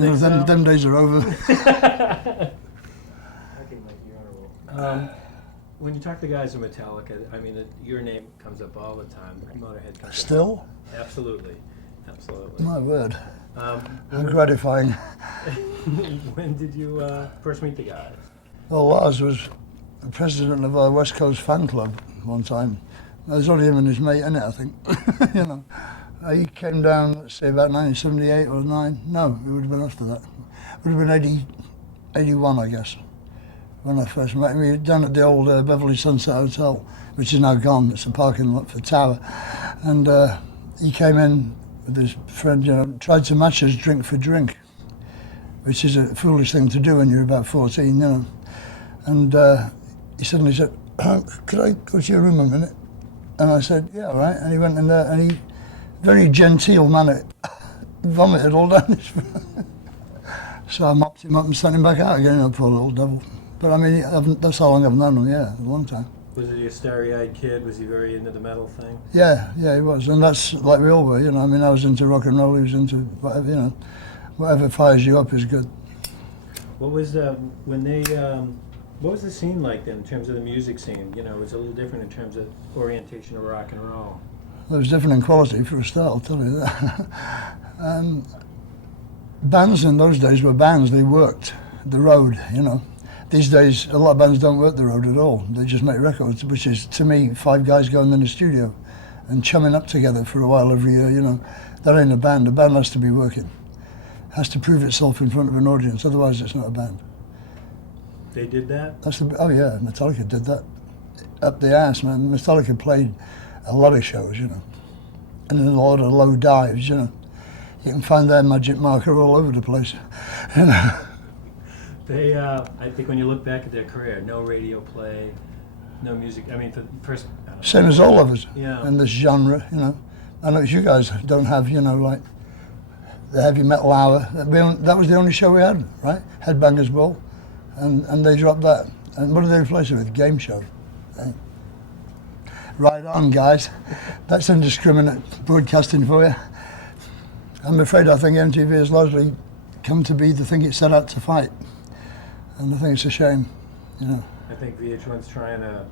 think so? Them days are over. I can make you honorable. When you talk to guys in Metallica, I mean, your name comes up all the time. Motorhead comes Still? up. Absolutely. Absolutely. My word. How gratifying. When did you first meet the guys? Well, Lars was the president of our West Coast fan club one time. There's only him and his mate in it, I think. You know, he came down, let's say, about 1978 or 9. No, it would have been after that. It would have been 81, I guess, when I first met him. He was down at the old Beverly Sunset Hotel, which is now gone. It's a parking lot for Tower. And he came in with his friend, you know, tried to match us drink for drink, which is a foolish thing to do when you're about 14, you know. And he suddenly said, could I go to your room a minute? And I said, yeah, all right. And he went in there and he, very genteel manner, vomited all down his front. So I mopped him up and sent him back out again, you know, poor little devil. But I mean, that's how long I've known him, yeah, a long time. Was he a starry-eyed kid? Was he very into the metal thing? Yeah, he was. And that's like we all were, you know. I mean, I was into rock and roll, he was into whatever, you know. Whatever fires you up is good. What was what was the scene like then in terms of the music scene? You know, it was a little different in terms of orientation of rock and roll. It was different in quality for a start, I'll tell you that. Bands in those days were bands, they worked the road, you know. These days, a lot of bands don't work the road at all. They just make records, which is, to me, 5 guys going in the studio and chumming up together for a while every year, you know. That ain't a band. A band has to be working. Has to prove itself in front of an audience, otherwise it's not a band. They did that? Oh yeah, Metallica did that. Up the ass, man. Metallica played a lot of shows, you know. And a lot of low dives, you know. You can find their magic marker all over the place, you know. They, I think when you look back at their career, no radio play, no music, I mean, for the first... Same as all of us yeah. in this genre, you know. I know you guys don't have, you know, like, the heavy metal hour. That was the only show we had, right? Headbangers Ball. And they dropped that. And what did they replace it with? Game show. Right on, guys. That's indiscriminate broadcasting for you. I'm afraid I think MTV has largely come to be the thing it set out to fight. And I think it's a shame, you know. I think VH1's trying to,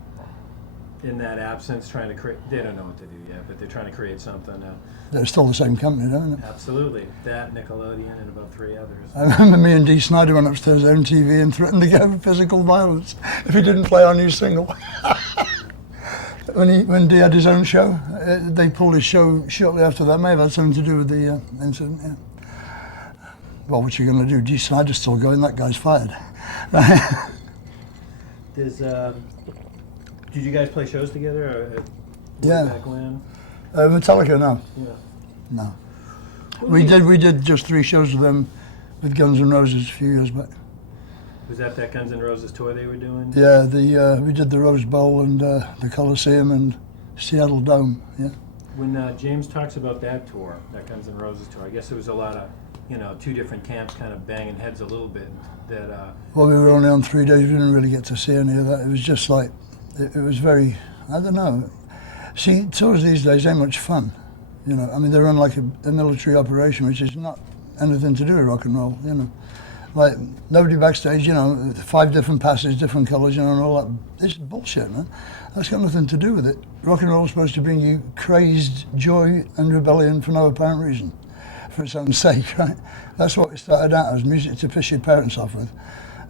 in that absence, trying to create, they don't know what to do yet, but they're trying to create something. They're still the same company, don't they? Absolutely. That, Nickelodeon, and about 3 others. I remember me and Dee Snider went upstairs to MTV and threatened to get physical violence if he didn't play our new single. When Dee had his own show, they pulled his show shortly after that. May have had something to do with the incident, yeah. Well, what you going to do? Dee Snider's still going, that guy's fired. Did you guys play shows together? Or yeah. Back when? Metallica, no. Yeah. No. We did just 3 shows with them with Guns N' Roses a few years back. Was that Guns N' Roses tour they were doing? Yeah, we did the Rose Bowl and the Coliseum and Seattle Dome, yeah. When James talks about that tour, that Guns N' Roses tour, I guess there was a lot of, you know, 2 different camps kind of banging heads a little bit. Well, we were only on 3 days, we didn't really get to see any of that. It was just like, it was very, I don't know. See, tours these days ain't much fun, you know. I mean, they run like a military operation, which is not anything to do with rock and roll, you know. Like, nobody backstage, you know, 5 different passes, different colours, you know, and all that. It's bullshit, man. That's got nothing to do with it. Rock and roll is supposed to bring you crazed joy and rebellion for no apparent reason, for its own sake, right? That's what it started out as, music to piss your parents off with.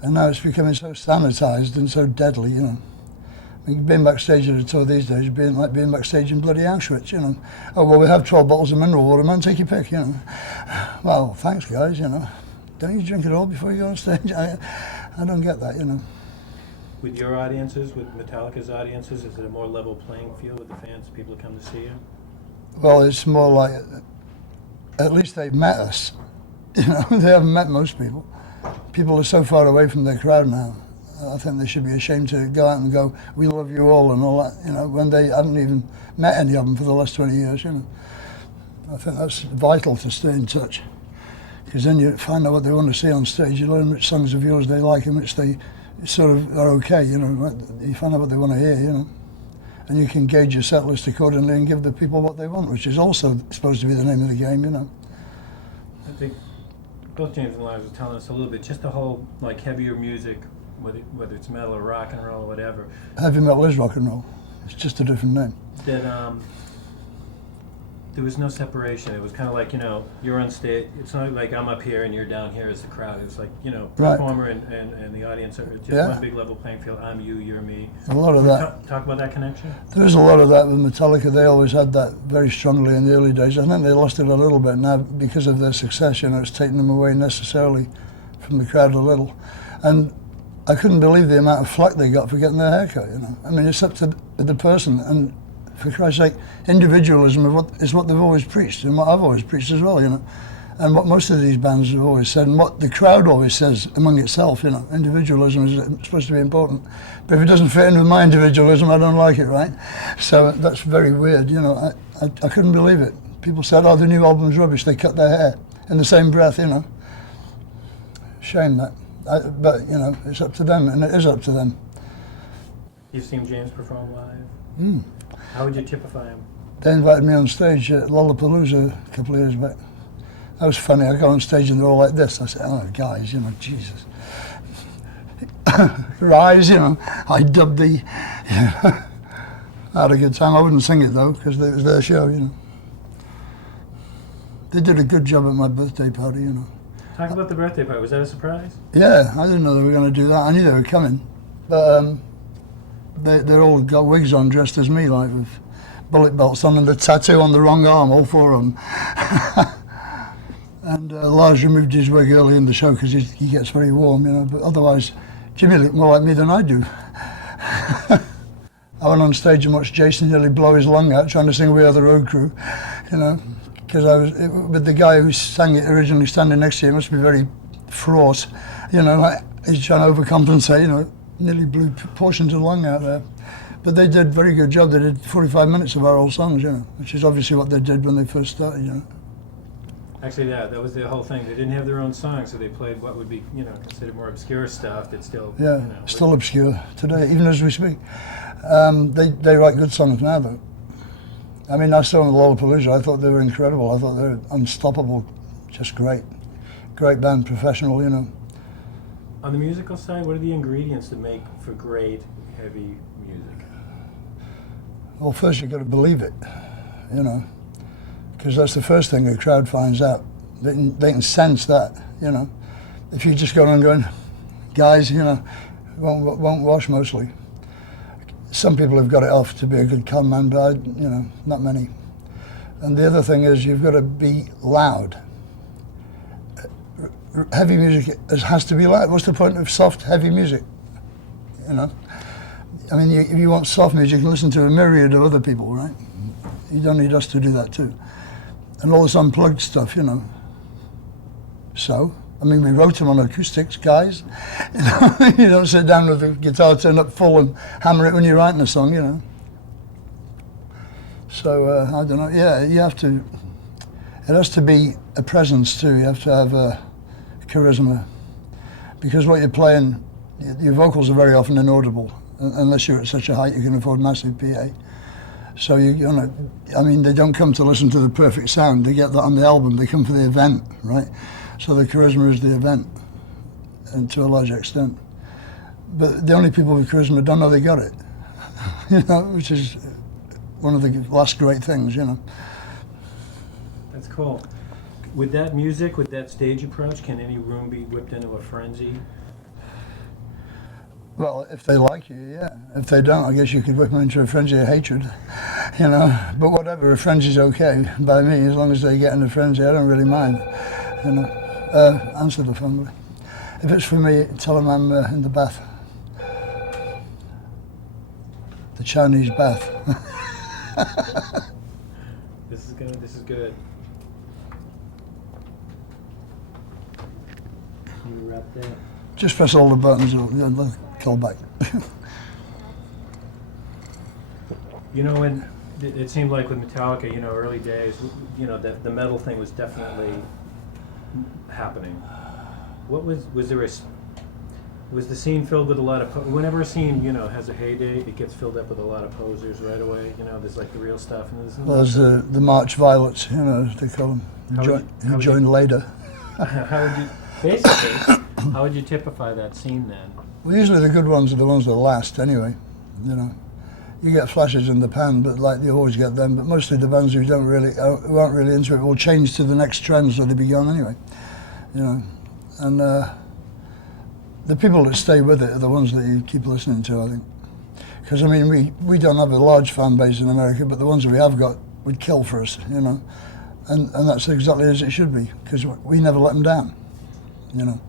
And now it's becoming so sanitised and so deadly, you know. I mean, being backstage at a tour these days, being like being backstage in bloody Auschwitz, you know. Oh, well, we have 12 bottles of mineral water, man, take your pick, you know. Well, thanks, guys, you know. Don't you drink it all before you go on stage? I don't get that, you know. With your audiences, with Metallica's audiences, is it a more level playing field with the fans, people that come to see you? Well, it's more like, at least they've met us. You know, they haven't met most people. People are so far away from their crowd now. I think they should be ashamed to go out and go, we love you all and all that, you know, when they haven't even met any of them for the last 20 years, you know. I think that's vital to stay in touch. Because then you find out what they want to see on stage, you learn which songs of yours they like and which they sort of are okay, you know. You find out what they want to hear, you know. And you can gauge your set list accordingly and give the people what they want, which is also supposed to be the name of the game, you know. I think both James and Lars were telling us a little bit, just the whole like heavier music, whether it's metal or rock and roll or whatever. Heavy metal is rock and roll. It's just a different name. That there was no separation. It was kind of like, you're on stage. It's not like I'm up here and you're down here as the crowd. It's like, Right. performer and the audience are just Yeah. one big level playing field. I'm you, you're me. A lot of that. Talk about that connection. There is a lot of that with Metallica. They always had that very strongly in the early days. I think they lost it a little bit now because of their success. It's taken them away necessarily from the crowd a little. And I couldn't believe the amount of flack they got for getting their hair cut. I mean, it's up to the person. And for Christ's sake, individualism is what they've always preached, and what I've always preached as well. And what most of these bands have always said, and what the crowd always says among itself. Individualism is supposed to be important, but if it doesn't fit in with my individualism, I don't like it, right? So that's very weird. I couldn't believe it. People said, "Oh, the new album's rubbish." They cut their hair in the same breath. Shame that. But it's up to them, and it is up to them. You've seen James perform live. Mm. How would you typify him? They invited me on stage at Lollapalooza a couple of years back. That was funny. I go on stage and they're all like this. I said, "Oh, guys, Jesus." Rise, I dubbed the. I had a good time. I wouldn't sing it though, because it was their show, They did a good job at my birthday party, Talk about the birthday party. Was that a surprise? Yeah, I didn't know they were going to do that. I knew they were coming. But they're all got wigs on, dressed as me, like with bullet belts on and the tattoo on the wrong arm, all four of them. And Lars removed his wig early in the show because he gets very warm, but otherwise, Jimmy looked more like me than I do. I went on stage and watched Jason nearly blow his lung out trying to sing We Are the Road Crew, because I was with the guy who sang it originally standing next to him. Must be very fraught, like he's trying to overcompensate, nearly blew portions of lung out there. But they did a very good job. They did 45 minutes of our old songs, which is obviously what they did when they first started, Actually, yeah, that was the whole thing. They didn't have their own songs, so they played what would be, considered more obscure stuff that still, still obscure today, even as we speak. They write good songs now, though. I mean, I saw them at Lollapalooza. I thought they were incredible. I thought they were unstoppable, just great. Great band, professional, On the musical side, what are the ingredients to make for great, heavy music? Well, first you've got to believe it, because that's the first thing the crowd finds out. They can sense that, If you just go around going, guys, won't wash mostly. Some people have got it off to be a good con man, but not many. And the other thing is you've got to be loud. Heavy music has to be loud. What's the point of soft, heavy music? I mean, if you want soft music, you can listen to a myriad of other people, right? You don't need us to do that too. And all this unplugged stuff, So, I mean, we wrote them on acoustics, guys. You don't sit down with the guitar turned up full and hammer it when you're writing a song, So, I don't know. Yeah, you have to. It has to be a presence too. You have to have charisma, because what you're playing, your vocals are very often inaudible unless you're at such a height you can afford massive PA. So I mean, they don't come to listen to the perfect sound. They get that on the album. They come for the event, right? So the charisma is the event, and to a large extent. But the only people with charisma don't know they got it, which is one of the last great things, That's cool. With that music, with that stage approach, can any room be whipped into a frenzy? Well, if they like you, yeah. If they don't, I guess you could whip them into a frenzy of hatred, But whatever, a frenzy's okay by me, as long as they get in a frenzy. I don't really mind, Answer the phone, boy. If it's for me, tell them I'm in the bath. The Chinese bath. This is good. This is good. You wrap there. Just press all the buttons, or call back. And it seemed like with Metallica, early days, that the metal thing was definitely happening. What was there was the scene filled with a lot of, whenever a scene, has a heyday, it gets filled up with a lot of posers right away, there's like the real stuff. And There's the March Violets, they call them, who joined later. How would you, basically, how would you typify that scene then? Well, usually the good ones are the ones that last anyway, you know. You get flashes in the pan, but like you always get them. But mostly the bands who who aren't really into it will change to the next trend, so they be gone anyway, you know. And the people that stay with it are the ones that you keep listening to, I think. Because I mean, we don't have a large fan base in America, but the ones that we have got would kill for us, you know. And that's exactly as it should be, because we never let them down, you know.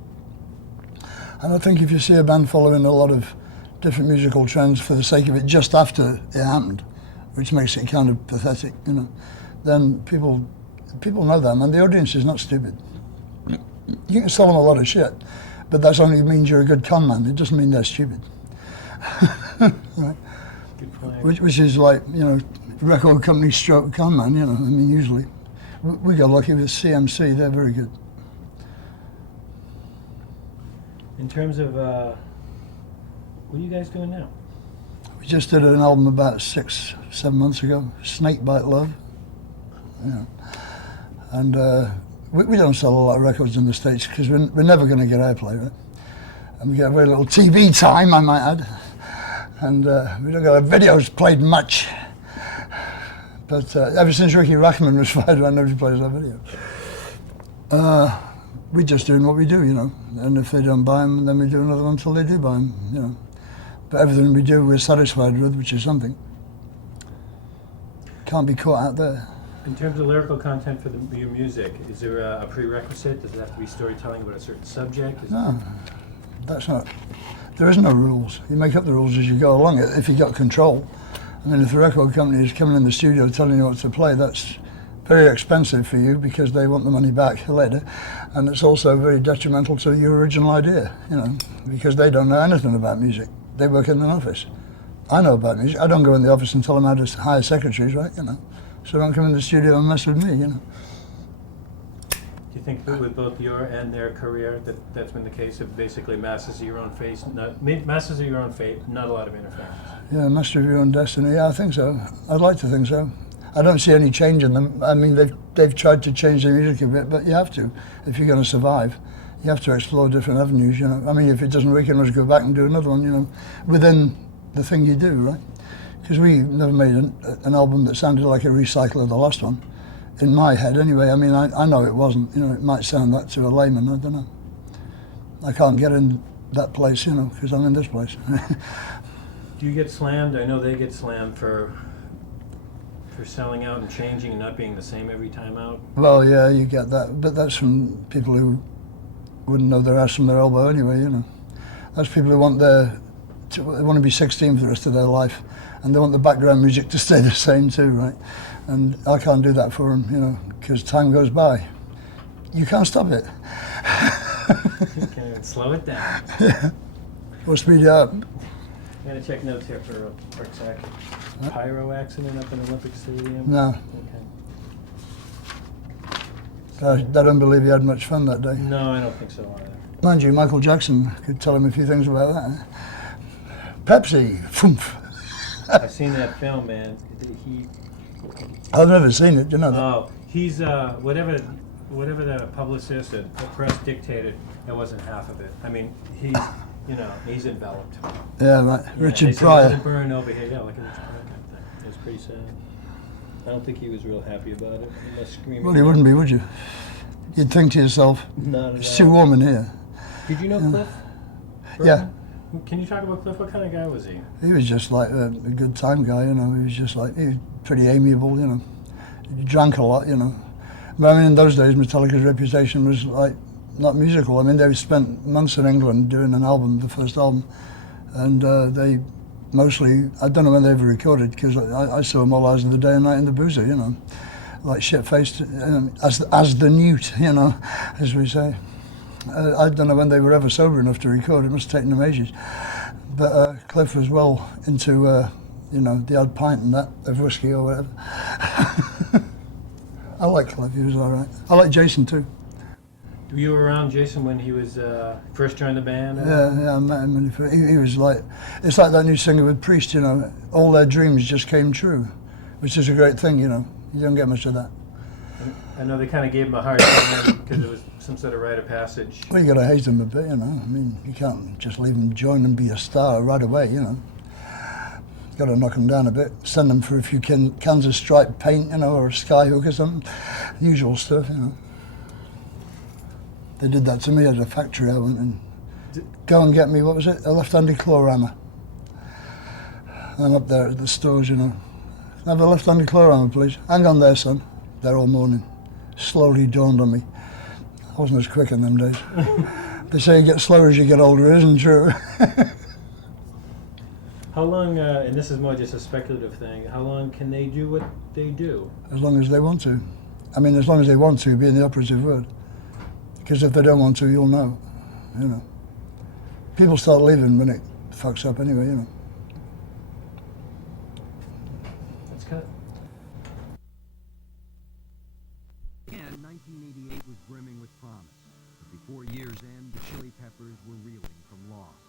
And I think if you see a band following a lot of different musical trends for the sake of it just after it happened, which makes it kind of pathetic, you know, then people know that, and the audience is not stupid. You can sell them a lot of shit, but that only means you're a good con man. It doesn't mean they're stupid. Right? Good point. Which is like, you know, record company stroke con man, you know, I mean, usually. We got lucky with CMC, they're very good. In terms of, what are you guys doing now? We just did an album about 6-7 months ago, Snakebite Love. You know. And we don't sell a lot of records in the States because we're never going to get airplay, right? And we get very little TV time, I might add. And we don't get our videos played much. But ever since Ricky Rackman was fired, I nobody plays our videos. We're just doing what we do, you know. And if they don't buy them, then we do another one until they do buy them, you know. But everything we do, we're satisfied with, which is something. Can't be caught out there. In terms of lyrical content for your music, is there a prerequisite? Does it have to be storytelling about a certain subject? No, that's not. There is no rules. You make up the rules as you go along. If you got control. I mean, if the record company is coming in the studio telling you what to play, that's very expensive for you because they want the money back later, and it's also very detrimental to your original idea, you know, because they don't know anything about music. They work in an office. I know about music. I don't go in the office and tell them how to hire secretaries, right? You know, so don't come in the studio and mess with me, you know. Do you think that with both your and their career that's been the case of basically masters of your own fate, masters of your own fate, not a lot of interference? Yeah, master of your own destiny. Yeah, I think so. I'd like to think so. I don't see any change in them. I mean, they've tried to change their music a bit, but you have to if you're going to survive. You have to explore different avenues, you know. I mean, if it doesn't work, you must go back and do another one, you know, within the thing you do, right? Because we never made an album that sounded like a recycle of the last one, in my head anyway. I mean, I know it wasn't, you know, it might sound that to a layman, I don't know. I can't get in that place, you know, because I'm in this place. Do you get slammed? I know they get slammed for selling out and changing and not being the same every time out. Well, yeah, you get that, but that's from people who wouldn't know their ass from their elbow anyway, you know. That's people who want they want to be 16 for the rest of their life, and they want the background music to stay the same too, right? And I can't do that for them, you know, because time goes by. You can't stop it. You can slow it down. Yeah. Or speed it up. I'm gonna check notes here for a quick sec. Pyro accident up in Olympic Stadium? No. Okay. I don't believe he had much fun that day. No, I don't think so either. Mind you, Michael Jackson could tell him a few things about that. Pepsi, poof. I've seen that film, man. I've never seen it, you know that? Oh, he's whatever the publicist or the press dictated, it wasn't half of it. I mean, he's enveloped. Yeah, right. Yeah, Richard they said Pryor. it was burned over here, yeah, like a Richard Pryor kind of thing. It was pretty sad. I don't think he was real happy about it. He was screaming. Well, you wouldn't be, would you? You'd think to yourself, Not at it's all. too warm in here. Did you know Cliff? Yeah. Can you talk about Cliff? What kind of guy was he? He was just like a good time guy, you know. He was pretty amiable, you know. He drank a lot, you know. But I mean, in those days, Metallica's reputation was like not musical. I mean, they spent months in England doing an album, the first album, and they mostly, I don't know when they ever recorded, because I saw them all hours of the day and night in the boozer, you know, like shit-faced, as the newt, you know, as we say. I don't know when they were ever sober enough to record. It must have taken them ages. But Cliff was well into, you know, the odd pint and that of whiskey or whatever. I like Cliff. He was all right. I like Jason too. You were around Jason when he was first joined the band? Yeah, I met him. And he was like, it's like that new singer with Priest, you know, all their dreams just came true, which is a great thing, you know. You don't get much of that. I know they kind of gave him a hard time because it was some sort of rite of passage. Well, you got to hate them a bit, you know. I mean, you can't just leave them join and be a star right away, you know. Got to knock them down a bit, send them for a few cans of striped paint, you know, or a skyhook or something. Usual stuff, you know. They did that to me at a factory. I went and go and get me, what was it, a left-handed claw hammer. I'm up there at the stores, you know. Have a left-handed claw hammer, please. Hang on there, son. There all morning. Slowly dawned on me. I wasn't as quick in them days. They say you get slower as you get older, isn't true? How long, and this is more just a speculative thing, how long can they do what they do? As long as they want to. I mean, as long as they want to, being the operative word. Because if they don't want to, you'll know, you know. People start leaving when it fucks up anyway, you know. That's kind of... Again, 1988 was brimming with promise. But before year's end, the Chili Peppers were reeling from loss.